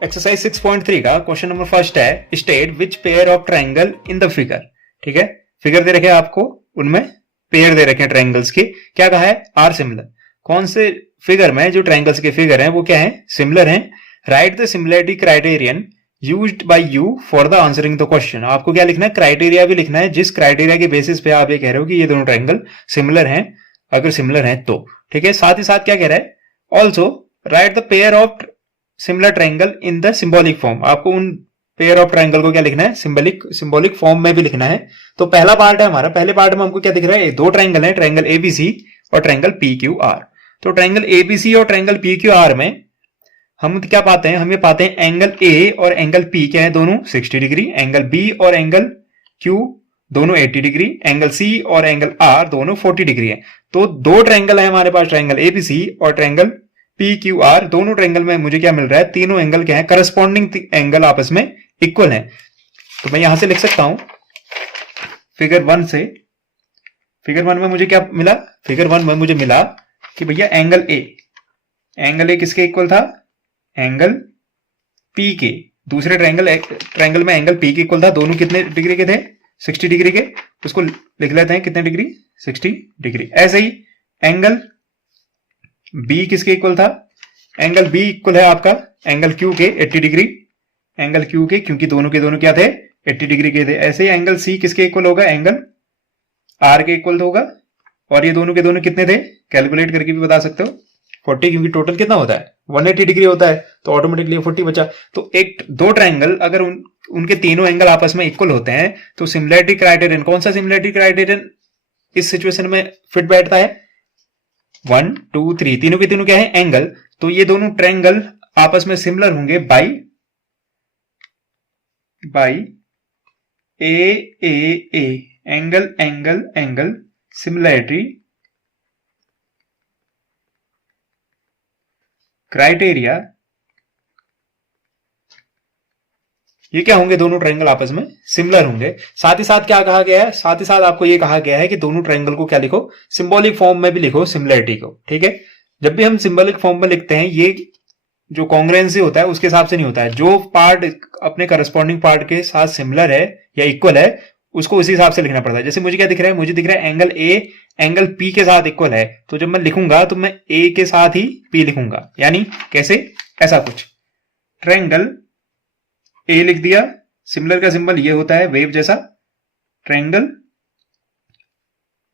Exercise 6.3 का question number first है, state which pair of triangle in the figure. ठीक है, फिगर दे रखे हैं आपको, उनमें पेयर दे रखे हैं ट्रायंगल्स के। क्या कहा है? R similar. कौन से फिगर में जो ट्रायंगल्स के फिगर हैं वो क्या है? सिमिलर हैं। Right the similarity criterion used by you for the answering the question. आपको क्या लिखना है? क्राइटेरिया भी लिखना है, जिस क्राइटेरिया के बेसिस पे आप ये कह रहे हो कि ये दोनों ट्रायंगल सिमिलर हैं, अगर सिमिलर हैं तो। ठीक है, साथ ही साथ क्या कह रहा है? Also right the pair of similar triangle in the symbolic form. आपको उन पेयर ऑफ ट्रायंगल को क्या लिखना है? सिंबॉलिक फॉर्म में भी लिखना है। तो पहला पार्ट है हमारा, पहले पार्ट में हमको क्या दिख रहा है? दो ट्रायंगल है, ट्रायंगल एबीसी और ट्रायंगल पीक्यूआर। तो ट्रायंगल एबीसी और ट्रायंगल पीक्यूआर में हम क्या पाते हैं? हम ये पाते हैं एंगल ए और एंगल पी क्या है? दोनों 60 डिग्री। एंगल बी और एंगल क्यू दोनों 80 डिग्री। एंगल सी और एंगल आर दोनों 40 डिग्री है। तो दो ट्रायंगल है हमारे पास, ट्रायंगल एबीसी और ट्रायंगल पी क्यू आर। दोनों ट्रायंगल में मुझे क्या मिल रहा है? तीनों एंगल क्या है? करस्पॉन्डिंग एंगल आपस में इक्वल है। तो मैं यहां से लिख सकता हूं फिगर 1 से। फिगर 1 में मुझे क्या मिला? फिगर 1 में मुझे मिला कि भैया एंगल ए किसके इक्वल था? एंगल पी के। दूसरे ट्रायंगल में एंगल पी के इक्वल था। दोनों कितने डिग्री के थे? 60 डिग्री के। उसको लिख लेते हैं कितने डिग्री? 60 डिग्री। ऐसे ही एंगल बी किसके इक्वल था? एंगल बी इक्वल है आपका एंगल क्यू के 80 डिग्री। एंगल क्यू के, क्योंकि दोनों के दोनों क्या थे? 80 डिग्री के थे। ऐसे ही एंगल सी किसके इक्वल होगा? एंगल आर के इक्वल होगा। और ये दोनों के दोनों कितने थे? कैलकुलेट करके भी बता सकते हो, 40, क्योंकि टोटल कितना होता है? 180 डिग्री होता है, तो ऑटोमेटिकली 40 बचा। तो दो ट्रायंगल अगर उनके तीनों एंगल आपस में इक्वल होते हैं तो सिमिलरिटी क्राइटेरियन, कौन सा सिमिलरिटी क्राइटेरियन इस सिचुएशन में फिट बैठता है? 1 2 3, तीनों के तीनों क्या है? एंगल। तो ये दोनों ट्रायंगल आपस में सिमिलर होंगे by A angle similarity criteria. ये क्या होंगे? दोनों ट्रायंगल आपस में सिमिलर होंगे। साथ ही साथ क्या कहा गया है? साथ ही साथ आपको ये कहा गया है कि दोनों ट्रायंगल को क्या लिखो? सिंबॉलिक फॉर्म में भी लिखो सिमिलरिटी को। ठीक है, जब भी हम सिंबॉलिक फॉर्म में लिखते हैं, ये जो कॉन्ग्रुएंसी होता है उसके हिसाब से नहीं होता है। जो पार्ट अपने करस्पॉन्डिंग पार्ट के साथ सिमिलर है या इक्वल है, उसको उसी हिसाब से लिखना पड़ता है। जैसे मुझे क्या दिख रहा है? मुझे दिख रहा है एंगल ए एंगल पी के साथ इक्वल है, तो जब मैं लिखूंगा तो मैं ए के साथ ही पी लिखूंगा। यानी कैसे? ऐसा कुछ, ट्रायंगल ए लिख दिया, सिमिलर का सिंबल ये होता है वेव जैसा। ट्रायंगल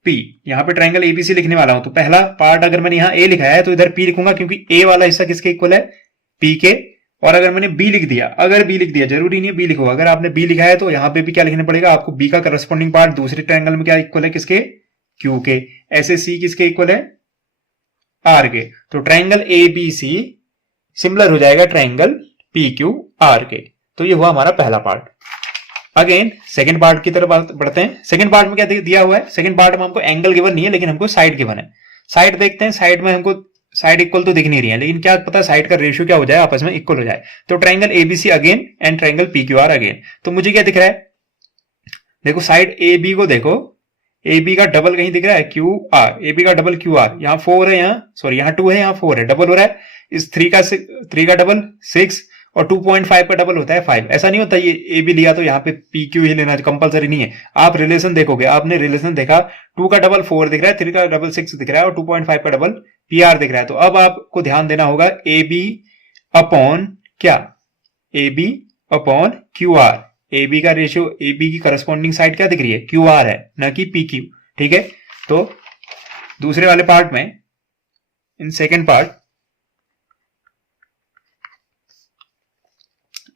पी, यहां पे ट्रायंगल एबीसी लिखने वाला हूं, तो पहला पार्ट अगर मैंने यहां ए लिखा है तो इधर पी लिखूंगा, क्योंकि ए वाला हिस्सा किसके इक्वल है? पी के। और अगर मैंने बी लिख दिया, जरूरी नहीं है बी लिखो, अगर आपने बी लिखा है तो यहां पे भी क्या लिखना पड़ेगा आपको? बी का करस्पॉन्डिंग पार्ट दूसरे ट्रायंगल में क्या इक्वल है? किसके? क्यू के। ऐसे सी किसके इक्वल है? आर के। तो triangle A B C similar हो जाएगा ट्रायंगल पी क्यू आर के। तो ये हुआ हमारा पहला पार्ट। अगेन सेकंड पार्ट की तरफ बढ़ते हैं। सेकंड पार्ट में क्या दिया हुआ है? सेकंड पार्ट में हमको एंगल गिवन नहीं है, लेकिन हमको साइड गिवन है। साइड देखते हैं। साइड में हमको साइड इक्वल तो दिख नहीं रही है, लेकिन क्या पता साइड का रेशियो क्या हो जाए? आपस में इक्वल हो जाए। तो triangle ABC again and triangle PQR again. तो मुझे क्या दिख रहा है? देखो साइड ए बी को देखो, ए बी का डबल कहीं दिख रहा है? Q R. ए बी का डबल क्यू आर। यहाँ 4 है, यहाँ 2 है, यहाँ 4 है, डबल हो रहा है। इस 3 का डबल 6 और 2.5 का डबल होता है 5। ऐसा नहीं होता ये ए बी लिया तो यहाँ पे पी क्यू ही लेना कंपलसरी नहीं है। आप रिलेशन देखोगे, आपने रिलेशन देखा, 2 का डबल 4 दिख रहा है, 3 का डबल 6 दिख रहा है और 2.5 का डबल पी आर दिख रहा है। तो अब आपको ध्यान देना होगा ए बी अपॉन क्या? A B upon Q R. A B का रेशियो, ए बी की करस्पॉन्डिंग साइड क्या दिख रही है? क्यू आर है, न कि पी क्यू। ठीक है, तो दूसरे वाले पार्ट में, in second part,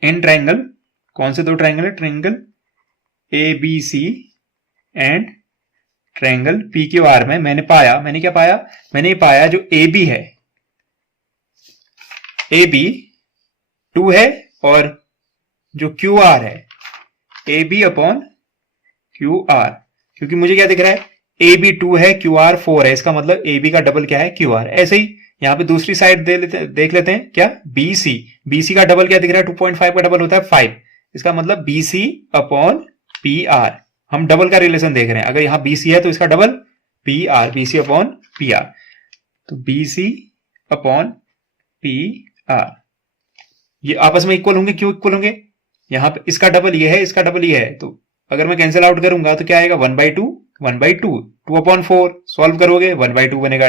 in triangle, कौन से दो ट्रायंगल है? Triangle A B C and triangle P Q R में मैंने क्या पाया? मैंने ये पाया जो ए बी है, ए बी 2 है, और जो क्यू आर है A B upon Q R. क्योंकि मुझे क्या दिख रहा है? ए बी 2 है, क्यू आर 4 है, इसका मतलब ए बी का डबल क्या है? Q R. ऐसे ही यहां पे दूसरी साइड देख लेते हैं क्या? बीसी। बीसी का डबल क्या दिख रहा है? 2.5 का डबल होता है 5। इसका मतलब बीसी अपॉन पी आर। हम डबल का रिलेशन देख रहे हैं। अगर यहां बीसी है तो इसका double P R, BC upon P R. तो बीसी अपॉन पी आर। ये आपस में इक्वल होंगे, क्यों इक्वल होंगे, यहाँ पे इसका डबल ये है, इसका डबल ये है, तो अगर मैं कैंसिल आउट करूंगा तो क्या आएगा 1/2, 1/2, 2/4 सॉल्व करोगे 1/2 बनेगा,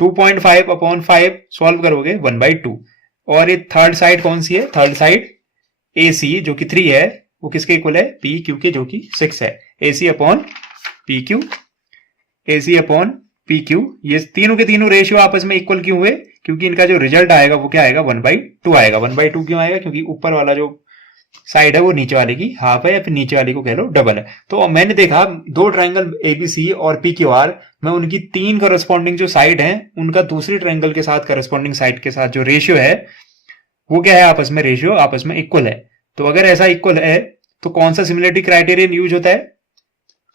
2.5/5 सॉल्व करोगे 1/2। और ये थर्ड साइड कौन सी है, थर्ड साइड AC जो कि 3 है, वो किसके इक्वल है, PQ के, जो कि 6 है। AC upon PQ, AC upon PQ, ये तीनों के तीनों रेशियो आपस में इक्वल क्यों हुए, क्योंकि इनका जो रिजल्ट आएगा वो क्या आएगा 1/2 आएगा। 1/2 क्यों आएगा, क्योंकि ऊपर वाला जो साइड है वो नीचे वाले की हाफ है, या फिर नीचे वाले को कह लो डबल है। तो मैंने देखा दो ट्रायंगल ABC और PQR में उनकी 3 करस्पॉन्डिंग जो साइड है उनका दूसरी ट्रायंगल के साथ करस्पॉन्डिंग साइड के साथ जो रेशियो है वो क्या है, आपस में रेशियो आपस में इक्वल है। तो अगर ऐसा इक्वल है तो कौन सा सिमिलरिटी क्राइटेरियन यूज होता है,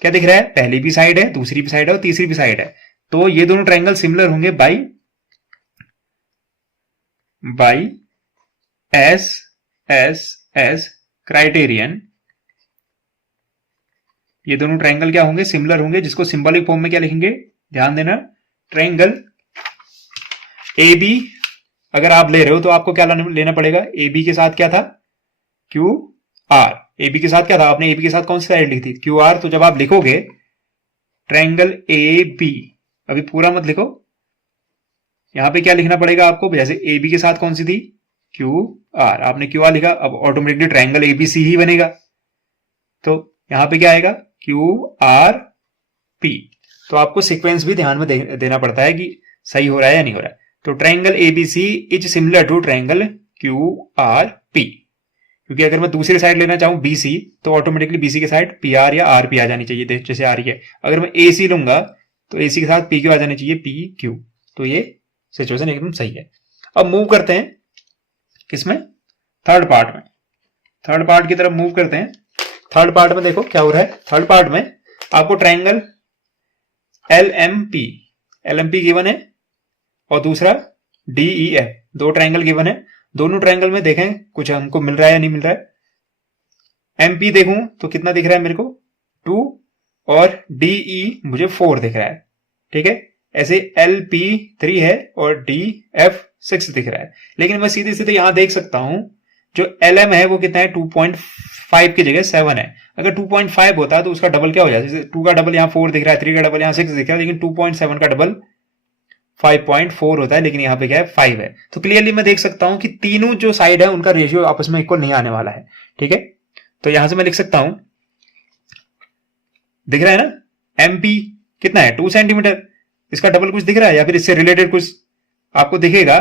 क्या दिख रहा है, पहली भी साइड है, दूसरी भी साइड है और तीसरी भी साइड है, तो ये दोनों ट्रायंगल सिमिलर होंगे बाई SSS क्राइटेरियन। ये दोनों ट्रायंगल क्या होंगे, सिमिलर होंगे, जिसको सिंबॉलिक फॉर्म में क्या लिखेंगे, ध्यान देना, ट्रायंगल AB अगर आप ले रहे हो तो आपको क्या लेना पड़ेगा, AB के साथ क्या था QR, AB के साथ क्या था, आपने AB के साथ कौन सी साइड लिखी थी QR, तो जब आप लिखोगे ट्रायंगल AB, अभी पूरा मत लिखो, यहां पे क्या लिखना पड़ेगा आपको, जैसे AB के साथ कौन सी थी QR, आपने QR लिखा, अब ऑटोमेटिकली ट्रायंगल ABC ही बनेगा। तो यहां पे क्या आएगा QRP। तो आपको सीक्वेंस भी ध्यान में देना पड़ता है कि सही हो रहा है या नहीं हो रहा है। तो triangle ABC is similar to triangle QRP, क्योंकि अगर मैं दूसरी साइड लेना चाहूं BC तो ऑटोमेटिकली BC की साइड PR या RP आ जानी चाहिए, जैसे आ रही है। अगर मैं AC लूंगा तो AC के साथ PQ आ जानी चाहिए, PQ। तो ये सिचुएशन एकदम सही है। अब मूव करते हैं किसमें, थर्ड पार्ट में, थर्ड पार्ट की तरफ मूव करते हैं। थर्ड पार्ट में देखो क्या हो रहा है, थर्ड पार्ट में आपको ट्रायंगल LMP गिवन है और दूसरा DEF, दो ट्रायंगल गिवन है। दोनों ट्रायंगल में देखें कुछ हमको मिल रहा है या नहीं मिल रहा है। MP देखूं तो कितना दिख रहा है मेरे को 2 और DE मुझे 4 दिख रहा है, ठीक है। ऐसे LP 3 है और DF 6 दिख रहा है। लेकिन मैं सीधे सीधे यहां देख सकता हूं जो LM है वो कितना है 2.5 की जगह 7 है। अगर 2.5 होता तो उसका डबल क्या हो जाता, जैसे 2 का डबल यहां 4 दिख रहा है, 3 का डबल यहां 6 दिख रहा है, लेकिन 2.7 का डबल 5.4 होता है, लेकिन यहां पे क्या है 5 है। तो क्लियरली मैं देख सकता हूं कि तीनों जो साइड है उनका रेशियो आपस में इक्वल नहीं आने वाला है, ठीक है। तो यहां से मैं लिख सकता हूं, दिख रहा है ना, MP कितना है 2 सेंटीमीटर, इसका डबल कुछ दिख रहा है या फिर इससे रिलेटेड कुछ आपको दिखेगा।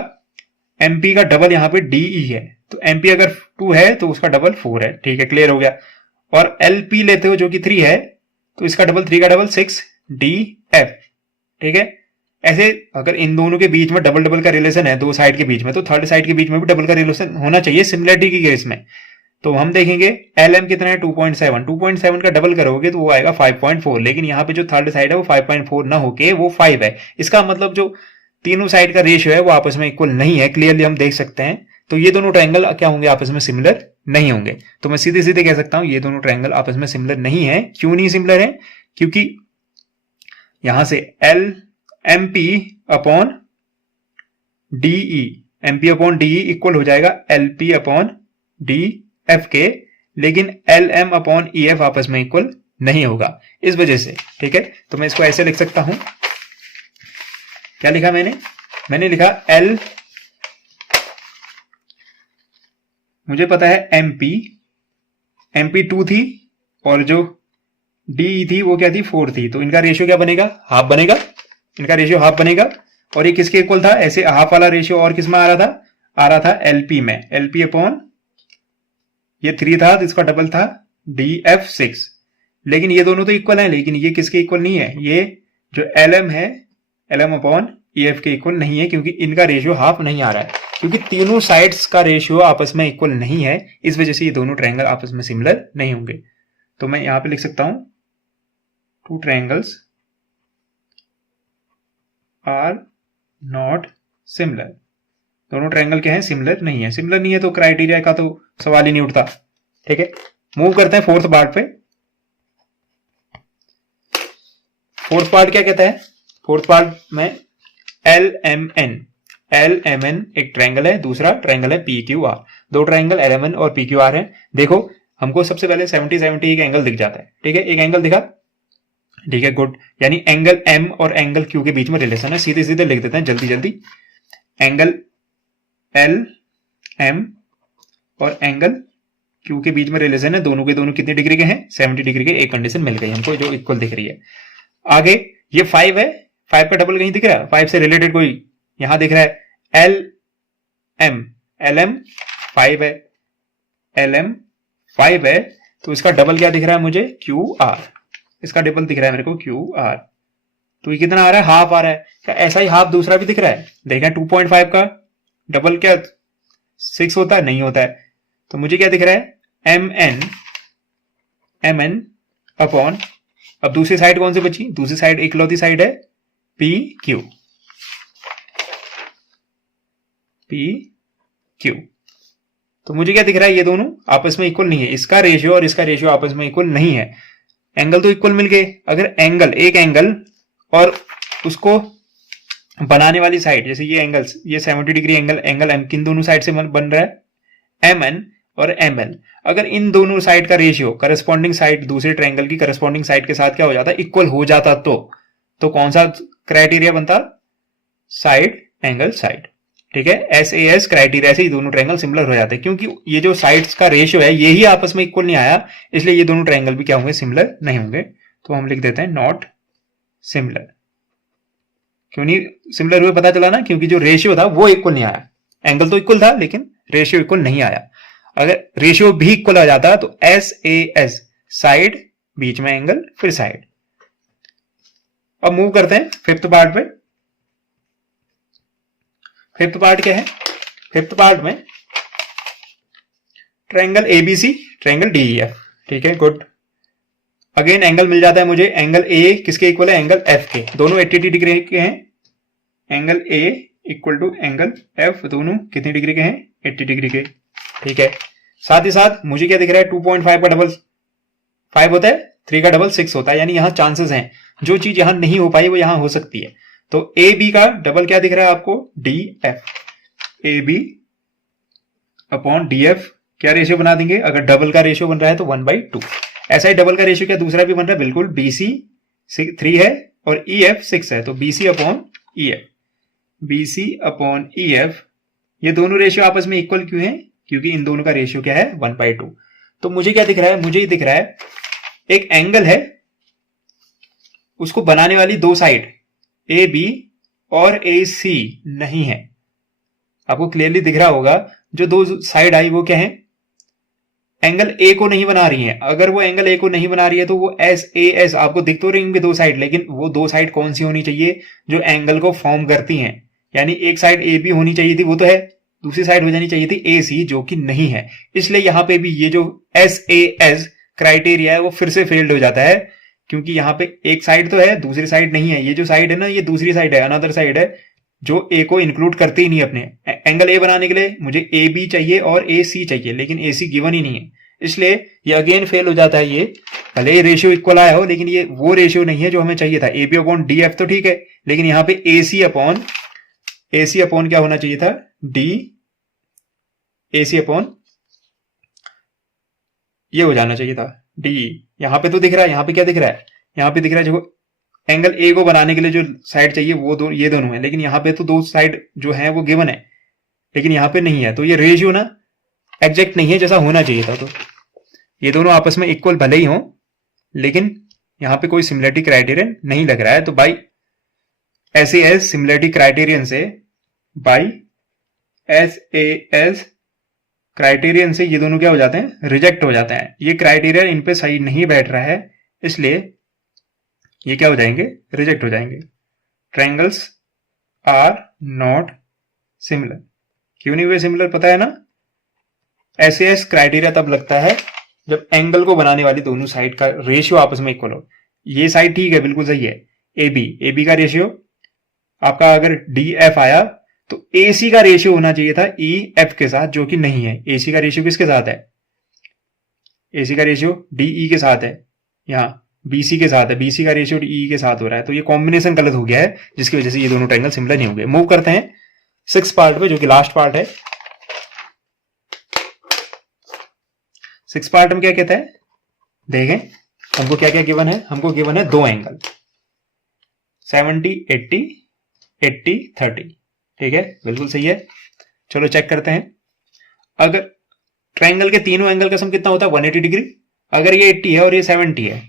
MP का डबल यहां पे DE है, तो MP अगर 2 है तो उसका डबल 4 है, ठीक है, क्लियर हो गया। और LP लेते हो जो कि 3 है, तो इसका डबल 3 का डबल 6 DF, ठीक है। ऐसे अगर इन दोनों के बीच में डबल डबल का रिलेशन है दो साइड के बीच में, तो थर्ड साइड के बीच में भी डबल का रिलेशन होना चाहिए सिमिलरिटी की केस में। तो हम देखेंगे LM कितना है 2.7 का डबल करोगे तो वो आएगा 5.4, लेकिन यहाँ पे जो थर्ड साइड है वो 5.4 ना होके वो 5 है। इसका मतलब जो तीनों साइड का रेशियो है वो आपस में इक्वल नहीं है, क्लियरली हम देख सकते हैं। तो ये दोनों ट्रायंगल क्या होंगे, आपस में सिमिलर नहीं होंगे। तो मैं सीधे सीधे कह सकता हूं ये दोनों ट्रायंगल आपस में सिमिलर नहीं है। क्यों नहीं सिमिलर है, क्योंकि यहां से MP अपॉन DE इक्वल हो जाएगा LP अपॉन DF के, लेकिन LM अपॉन EF आपस में इक्वल नहीं होगा इस वजह से, ठीक है। तो मैं इसको ऐसे लिख सकता हूं, क्या लिखा मैंने लिखा L, मुझे पता है MP 2 थी और जो DE थी वो क्या थी 4 थी, तो इनका रेशियो क्या बनेगा, हाफ बनेगा, इनका रेशियो हाफ बनेगा। और ये किसके इक्वल था, ऐसे हाफ वाला रेशियो और किस में आ रहा था LP में, LP अपॉन ये 3 था तो इसका डबल था DF 6। लेकिन ये दोनों तो इक्वल है, लेकिन ये किसके इक्वल नहीं है, ये जो LM है LM अपॉन EF के इक्वल नहीं है, क्योंकि इनका रेशियो हाफ नहीं आ रहा है, क्योंकि तीनों साइड्स का रेशियो आपस में इक्वल नहीं है। इस वजह से ये दोनों ट्रायंगल आपस में सिमिलर नहीं होंगे। तो मैं यहां पे लिख सकता हूं 2 ट्रायंगल्स आर नॉट सिमिलर। दोनों ट्रायंगल क्या है, सिमिलर नहीं है। सिमिलर नहीं है तो क्राइटेरिया का तो सवाल ही नहीं उठता, ठीक है। मूव करते हैं फोर्थ पार्ट पे। फोर्थ पार्ट क्या कहता है, फोर्थ पार्ट में LMN एक ट्रायंगल है, दूसरा ट्रायंगल है PQR। दो ट्राइंगल LMN और PQR हैं। देखो हमको सबसे पहले 70-70 एक एंगल दिख जाता है, ठीक है, एक एंगल दिखा, ठीक है, गुड। यानी एंगल M और एंगल Q के बीच में रिलेशन है, सीधे सीधे लिख देते हैं जल्दी जल्दी। एंगल LM और एंगल Q के बीच में रिलेशन है, दोनों के दोनों कितने डिग्री के हैं, 70 डिग्री के। एक कंडीशन मिल गई हमको जो इक्वल दिख रही है। आगे ये 5 है, 5 का डबल कहीं दिख रहा है, 5 से रिलेटेड कोई यहां दिख रहा है, LM 5 है, LM 5 है, तो इसका डबल क्या दिख रहा है मुझे, QR, इसका डबल दिख रहा है मेरे को QR। तो ये कितना आ रहा है, हाफ आ रहा है। क्या ऐसा ही हाफ दूसरा भी दिख रहा है, देखें 2.5 का डबल क्या 6 होता है, नहीं होता है। तो मुझे क्या दिख रहा है, MN अपॉन, अब दूसरी साइड कौन सी बची, दूसरी साइड इकलौती साइड है PQ। तो मुझे क्या दिख रहा है, ये दोनों आपस में इक्वल नहीं है, इसका रेशियो और इसका रेशियो आपस में इक्वल नहीं है। एंगल तो इक्वल मिल गए, अगर एंगल, एक एंगल और उसको बनाने वाली साइड, जैसे ये एंगल्स, ये 70 डिग्री एंगल M किन दोनों साइड से बन रहा है, MN और ML, अगर इन दोनों साइड का रेशियो करस्पॉन्डिंग साइड दूसरे ट्रायंगल की करस्पॉन्डिंग साइड के साथ क्या हो जाता है, इक्वल हो जाता, तो कौन सा क्राइटेरिया बनता, साइड एंगल साइड, ठीक है, SAS क्राइटेरिया से ये दोनों ट्रायंगल सिमिलर हो जाते हैं। क्योंकि ये जो साइड्स का रेशियो है यही आपस में इक्वल नहीं आया, इसलिए ये दोनों ट्रायंगल भी क्या होंगे, सिमिलर नहीं होंगे। तो हम लिख देते हैं नॉट सिमिलर। क्यों नहीं सिमिलर हुए पता चला ना, क्योंकि जो रेशियो था वो इक्वल नहीं आया, एंगल तो इक्वल था लेकिन रेशियो इक्वल नहीं आया। अगर रेशियो भी इक्वल आ जाता तो SAS साइड, बीच में एंगल, फिर साइड। अब मूव करते हैं फिफ्थ पार्ट पे। फिफ्थ पार्ट क्या है, फिफ्थ पार्ट में ट्रायंगल ABC, ट्रायंगल DEF, ठीक है, गुड। अगेन एंगल मिल जाता है मुझे, एंगल A किसके इक्वल है, एंगल F के, दोनों 80 डिग्री के हैं। Angle A equal to angle F, दोनों कितने डिग्री के हैं, 80 डिग्री के, ठीक है। साथ ही साथ मुझे क्या दिख रहा है, 2.5 का डबल 5 होता है, 3 का डबल 6 होता है, यानी यहां चांसेस हैं, जो चीज यहां नहीं हो पाई वो यहां हो सकती है। तो AB का डबल क्या दिख रहा है आपको, DF, AB अपॉन DF क्या रेशियो बना देंगे, अगर डबल का रेशियो बन रहा है तो 1/2। ऐसा ही डबल का रेशियो क्या दूसरा भी बन रहा है, बिल्कुल, BC 3 है और EF 6 है, तो BC upon EF, BC upon EF, ये दोनों रेशियो आपस में इक्वल क्यों है, क्योंकि इन दोनों का रेशियो क्या है, 1/2। तो मुझे क्या दिख रहा है, मुझे दिख रहा है एक एंगल है, उसको बनाने वाली दो साइड AB और AC नहीं है। आपको क्लियरली दिख रहा होगा, जो दो साइड आई वो क्या है, एंगल A को नहीं बना रही है। अगर वो एंगल A को नहीं बना रही है तो वो SAS, आपको दिख तो रही होंगी दो साइड, लेकिन वो दो साइड कौन सी होनी चाहिए, जो एंगल को फॉर्म करती हैं। यानी एक साइड AB होनी चाहिए थी, वो तो है, दूसरी साइड हो जानी चाहिए थी AC, जो कि नहीं है। इसलिए यहां पे भी ये जो SAS क्राइटेरिया है वो फिर से फेल्ड हो जाता है, क्योंकि यहां पे एक साइड तो है, दूसरी साइड नहीं है। ये जो साइड है ना, ये दूसरी साइड है, अनदर साइड है, जो A को इंक्लूड करते ही नहीं अपने। एंगल A बनाने के लिए मुझे AB चाहिए और AC चाहिए, लेकिन AC गिवन ही नहीं है, इसलिए ये अगेन फेल हो जाता है। ये भले ही रेशियो इक्वल आया हो, लेकिन ये वो रेशियो नहीं है जो हमें चाहिए था। AB अपॉन DF तो ठीक है, लेकिन यहां पे AC अपॉन क्या होना चाहिए था, AC अपॉन ये हो जाना चाहिए था, DE। यहां पे तो दिख रहा है, यहां पे क्या दिख रहा है, यहां पे दिख रहा है जो एंगल A को बनाने के लिए जो साइड चाहिए वो ये दोनों है, लेकिन यहां पे तो दो साइड जो है वो गिवन है, लेकिन यहां पे नहीं है। तो ये रेशियो ना एग्जैक्ट नहीं है जैसा होना चाहिए था। तो ये दोनों आपस में इक्वल भले ही हो, लेकिन यहां पे कोई सिमिलरिटी क्राइटेरियन नहीं लग रहा है। तो बाई SAS सिमिलरिटी क्राइटेरियन से, बाई SAS क्राइटेरियन से ये दोनों क्या हो जाते हैं, रिजेक्ट हो जाते हैं। ये क्राइटेरिया इन पे सही नहीं बैठ रहा है, इसलिए ये क्या हो जाएंगे, रिजेक्ट हो जाएंगे। Triangles are not similar. क्यों नहीं हुए सिमिलर, पता है ना, SAS क्राइटेरिया तब लगता है जब एंगल को बनाने वाली दोनों साइड का रेशियो आपस में इक्वल हो। ये साइड ठीक है, बिल्कुल सही है, AB का रेशियो आपका अगर DF आया तो AC का रेशियो होना चाहिए था EF के साथ, जो कि नहीं है। AC का रेशियो किसके साथ है, AC का रेशियो DE के साथ है, यहां BC के साथ है, BC का रेशियो DE के साथ हो रहा है। तो ये कॉम्बिनेशन गलत हो गया है, जिसकी वजह से ये दोनों ट्रायंगल सिमिलर नहीं हो गए। मूव करते हैं सिक्स पार्ट पे, जो कि लास्ट पार्ट है। सिक्स पार्ट में क्या कहता है, देखें हमको क्या क्या गिवन है, हमको गिवन है दो एंगल 70 80 80 30, ठीक है, बिल्कुल सही है। चलो चेक करते हैं, अगर ट्रायंगल के तीनों एंगल का सम कितना होता है 180 डिग्री, अगर ये 80 है और ये 70 है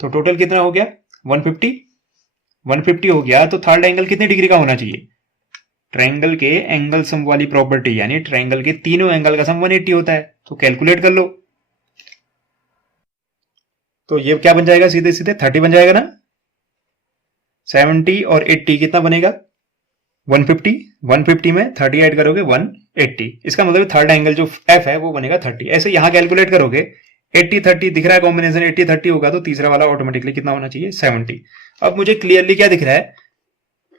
तो टोटल कितना हो गया 150, 150 हो गया, तो थर्ड एंगल कितने डिग्री का होना चाहिए, ट्रायंगल के एंगल सम वाली प्रॉपर्टी यानी ट्रायंगल के तीनों एंगल का सम 180 होता है, तो कैलकुलेट कर लो। तो ये क्या बन जाएगा, सीधे सीधे 30 बन जाएगा ना, 70 और 80 कितना बनेगा 150, 150 में 30 ऐड करोगे 180, इसका मतलब थर्ड एंगल जो एफ है वो बनेगा 30। ऐसे यहां कैलकुलेट करोगे 80 30 दिख रहा है कॉम्बिनेशन 80 30 होगा, तो तीसरा वाला ऑटोमेटिकली कितना होना चाहिए 70। अब मुझे क्लियरली क्या दिख रहा है,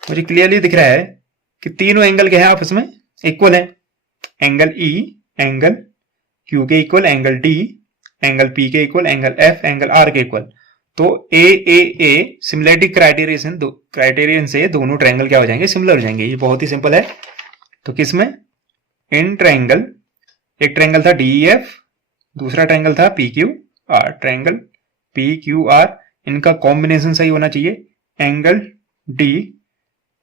मुझे क्लियरली दिख रहा है कि तीनों एंगल क्या है आपस में इक्वल है, एंगल ई एंगल क्यू के equal, angle D angle P के equal, angle F angle R के इक्वल। तो ए सिमिलरिटी क्राइटेरियन से दोनों ट्रायंगल क्या हो जाएंगे, सिमिलर हो जाएंगे। ये बहुत ही सिंपल है। तो किसमें, इन ट्रायंगल, एक ट्रायंगल था डीईएफ, दूसरा ट्रायंगल था P Q are, triangle P Q are इनका कॉम्बिनेशन सही होना चाहिए। एंगल डी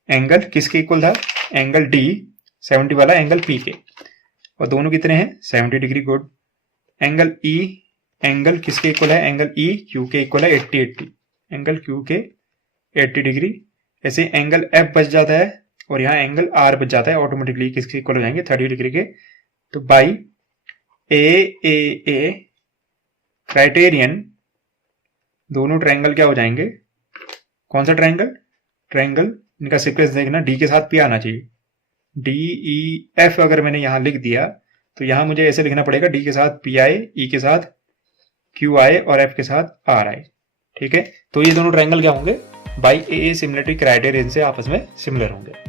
एंगल किसके इक्वल था, एंगल डी 70 वाला एंगल पी के, और दोनों कितने हैं 70 degree, good. Angle E angle किसके इक्वल है, एंगल ई क्यू के इक्वल है 80 80, एंगल क्यू के 80 डिग्री। ऐसे एंगल एफ बच जाता है और यहाँ एंगल आर बच जाता है, ऑटोमेटिकली किसके इक्वल हो जाएंगे 30 डिग्री के। तो बाई ए क्राइटेरियन दोनों ट्रायंगल क्या हो जाएंगे, कौन सा ट्रायंगल, ट्रायंगल इनका सीक्वेंस देखना, डी के साथ पी आना चाहिए, डी ई एफ अगर मैंने यहां लिख दिया तो यहां मुझे ऐसे लिखना पड़ेगा, डी के साथ पी आए, ई के साथ क्यू आए और एफ के साथ आर आए, ठीक है। तो ये दोनों ट्रायंगल क्या होंगे, बाई ए सिमिलरिटी क्राइटेरियन से आपस में सिमिलर होंगे।